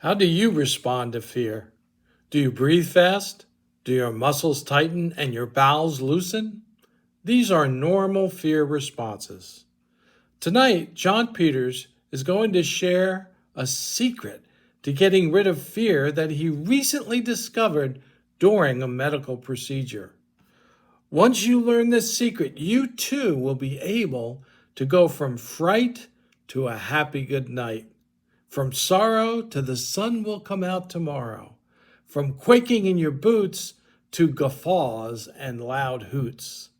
How do you respond to fear? Do you breathe fast? Do your muscles tighten and your bowels loosen? These are normal fear responses. Tonight, John Peters is going to share a secret to getting rid of fear that he recently discovered during a medical procedure. Once you learn this secret, you too will be able to go from fright to a happy good night. From sorrow to the sun will come out tomorrow. From quaking in your boots to guffaws and loud hoots.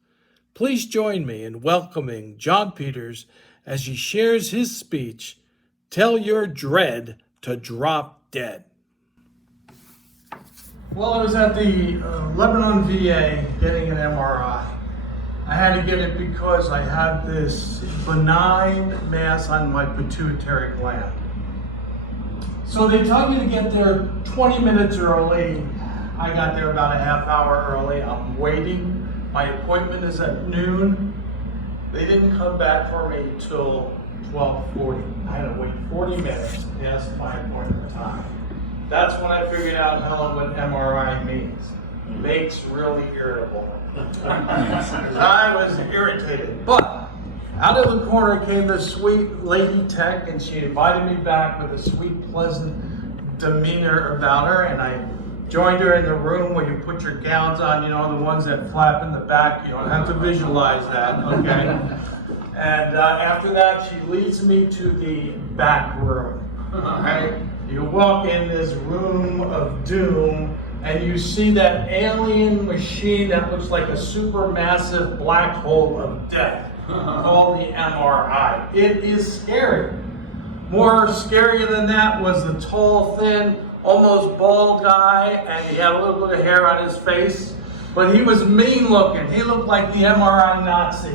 Please join me in welcoming John Peters as he shares his speech, Tell Your Dread to Drop Dead. Well, I was at the Lebanon VA getting an MRI. I had to get it because I had this benign mass on my pituitary gland. So they tell you to get there 20 minutes early. I got there about a half hour early. I'm waiting. My appointment is at noon. They didn't come back for me till 12:40. I had to wait 40 minutes past my appointment time. That's when I figured out, Helen, what MRI means. Makes really irritable. I was irritated. But out of the corner came this sweet lady tech, and she invited me back with a sweet, pleasant demeanor about her, and I joined her in the room where you put your gowns on, you know, the ones that flap in the back. You don't have to visualize that, okay? And after that, she leads me to the back room, all right? You walk in this room of doom, and you see that alien machine that looks like a supermassive black hole of death called the MRI. It is scary. More scarier than that was the tall, thin, almost bald guy, and he had a little bit of hair on his face, but he was mean looking. He looked like the MRI Nazi.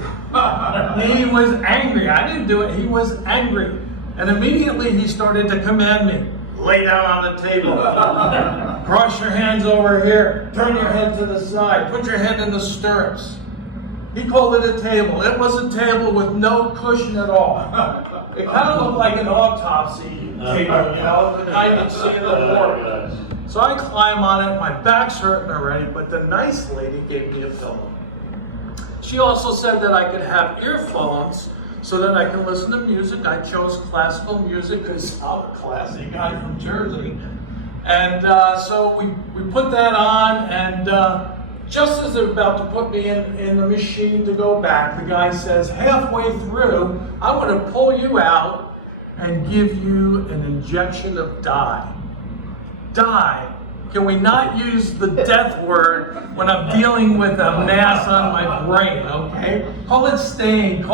He was angry. I didn't do it. He was angry. And immediately he started to command me, lay down on the table, cross your hands over here, turn your head to the side, put your head in the stirrups. He called it a table. It was a table with no cushion at all. It kind of looked like an autopsy table, you know, the kind you'd see in the war. So I climb on it, my back's hurting already, but the nice lady gave me a pillow. She also said that I could have earphones so that I can listen to music. I chose classical music because I'm a classy guy from Jersey. And so we put that on, and just as they're about to put me in the machine to go back, the guy says, halfway through, I want to pull you out and give you an injection of dye. Dye. Can we not use the death word when I'm dealing with a mass on my brain, okay? Call it stain,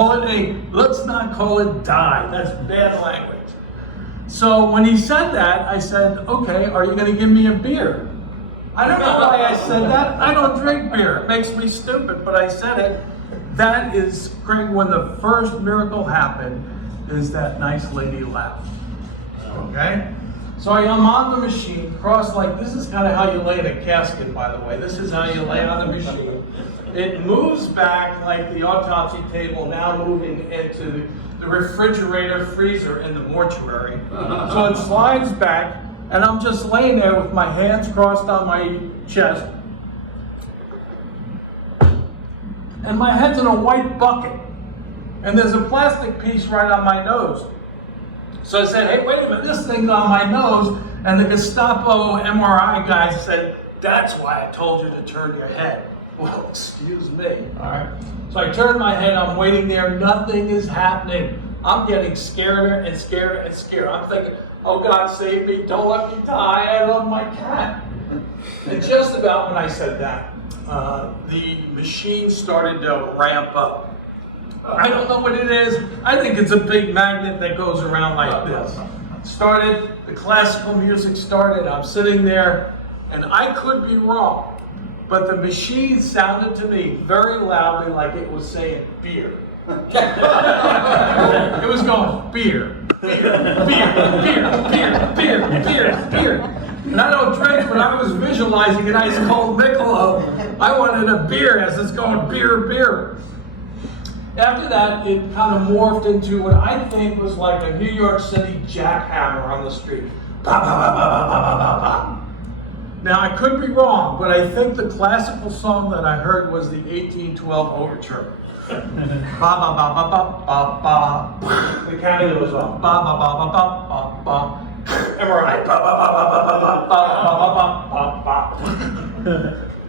let's not call it dye. That's bad language. So when he said that, I said, okay, are you going to give me a beer? I don't know why I said that. I don't drink beer. It makes me stupid, but I said it. That is, Craig, when the first miracle happened, is that nice lady laughed. Okay? So I'm on the machine, crossed like, this is kind of how you lay in a casket, by the way. This is how you lay on the machine. It moves back like the autopsy table, now moving into the refrigerator freezer in the mortuary. So it slides back, and I'm just laying there with my hands crossed on my chest. And my head's in a white bucket. And there's a plastic piece right on my nose. So I said, hey, wait a minute, this thing's on my nose. And the Gestapo MRI guy said, that's why I told you to turn your head. Well, excuse me, all right? So I turned my head, I'm waiting there, nothing is happening. I'm getting scareder and scareder and scared. I'm thinking, oh God, save me, don't let me die, I love my cat. And just about when I said that, the machine started to ramp up. I don't know what it is. I think it's a big magnet that goes around like this. Started, the classical music started, I'm sitting there, and I could be wrong, but the machine sounded to me very loudly like it was saying beer. It was going beer, beer, beer, beer, beer, beer, beer, beer. And I don't drink, but I was visualizing a nice cold Michelob. I wanted a beer as it's going beer, beer. After that, it kind of morphed into what I think was like a New York City jackhammer on the street. Ba, ba, ba, ba, ba, ba, ba, ba. Now, I could be wrong, but I think the classical song that I heard was the 1812 Overture. Ba, ba, ba, ba, ba, ba, ba. The piano goes off. Ba, ba, ba, ba, ba, ba, ba. MRI. Ba, ba, ba, ba, ba, ba, ba, ba, ba, ba, ba.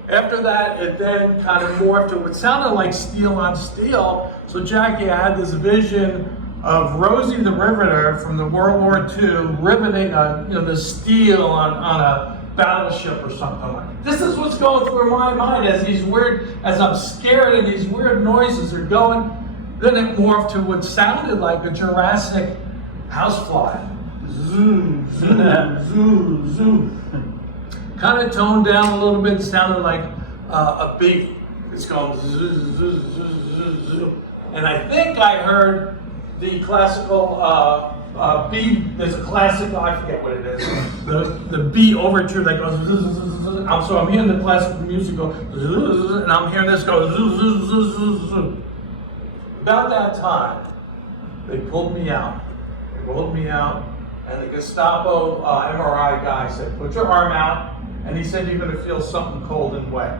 After that, it then kind of morphed to what sounded like Steel on Steel. So, Jackie, I had this vision of Rosie the Riveter from the World War II riveting the steel on a battleship or something like that. This is what's going through my mind as I'm scared and these weird noises are going. Then it morphed to what sounded like a Jurassic housefly. Zoom, zoom, zoom, zoom. Kind of toned down a little bit, sounded like a bee. It's going zoom, zoom, zoom, zoom, zoom. And I think I heard the classical B, there's a classical, I forget what it is, the B overture that goes, so I'm hearing the classical music go, and I'm hearing this go, about that time, they pulled me out, and the Gestapo MRI guy said, put your arm out, and he said, you're gonna feel something cold and wet.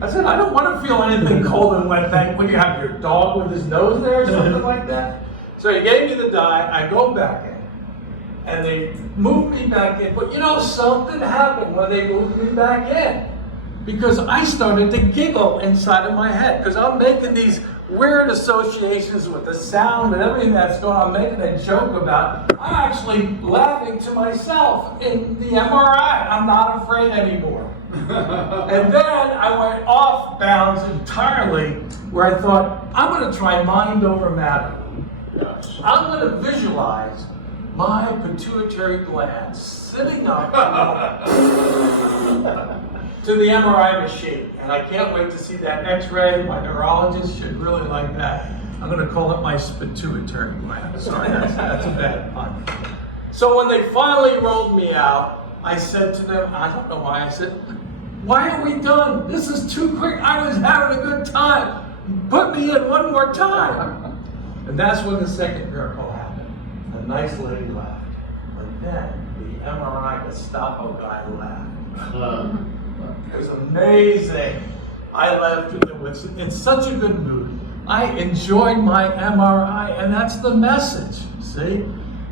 I said, I don't want to feel anything cold and wet. What do you have, your dog with his nose there or something like that? So he gave me the dye, I go back in, and they moved me back in. But something happened when they moved me back in. Because I started to giggle inside of my head, because I'm making these weird associations with the sound and everything that's going on. I'm making a joke about it. I'm actually laughing to myself in the MRI. I'm not afraid anymore. And then I went off bounds entirely, where I thought, I'm going to try mind over matter. I'm going to visualize my pituitary gland sitting up to the MRI machine. And I can't wait to see that x-ray. My neurologist should really like that. I'm going to call it my pituitary gland. Sorry, that's a bad pun. So when they finally rolled me out, I said to them, I don't know why, I said, why are we done? This is too quick. I was having a good time. Put me in one more time. And that's when the second miracle happened. A nice lady laughed. But then the MRI Gestapo guy laughed. It was amazing. I left in such a good mood. I enjoyed my MRI, and that's the message, see?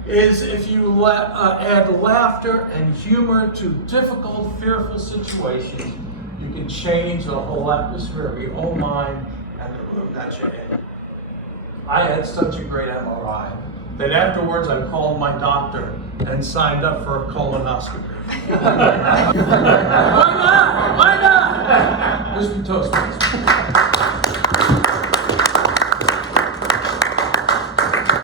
Is if you add laughter and humor to difficult, fearful situations, you can change the whole atmosphere of your own mind and the room that you're in. I had such a great MRI that afterwards I called my doctor and signed up for a colonoscopy. Why not? Why not? Mr. Toastmaster.